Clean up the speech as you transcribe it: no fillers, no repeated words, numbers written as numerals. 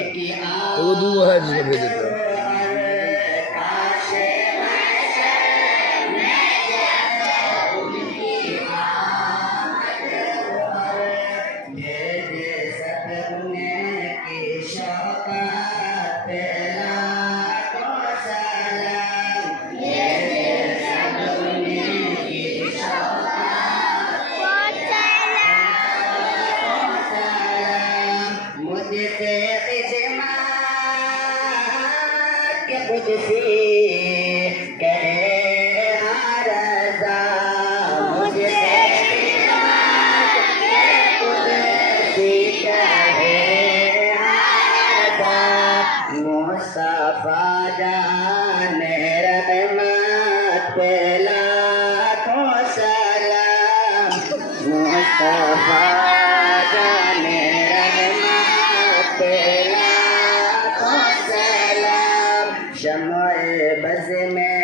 वो दूर है जिसको भेज देते हो। मुस्तफा जाने रहमत पे लाखों सलाम। मुस्तफा जाने रहमत पे लाखों सलाम। शम्अ बज़ में